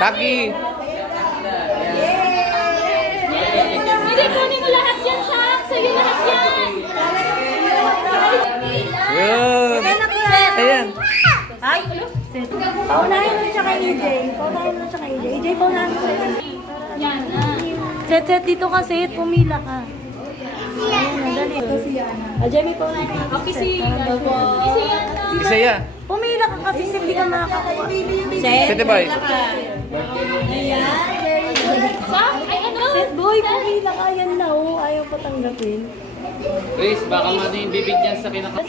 Saki! Hindi, kunin mo lahat yan, Sak. Sa'yo lahat yan. Yun! Ayan! Ay! Paunahin mo siya kay EJ. EJ, paunahin mo siya. Yan na. Set dito ka, Set. Pumila ka. Ayan na, dali. Jamie, paunahin mo. Kisi yan na. Isaya! Pumila ka kasi, Set, di ka makakakuha. Sete boy! Sak? Ay, ano? Set, boy, pumila ka. Yan na, oh. Ayaw pa tanggapin. Chris, baka ano yung bibig dyan sa pinaka...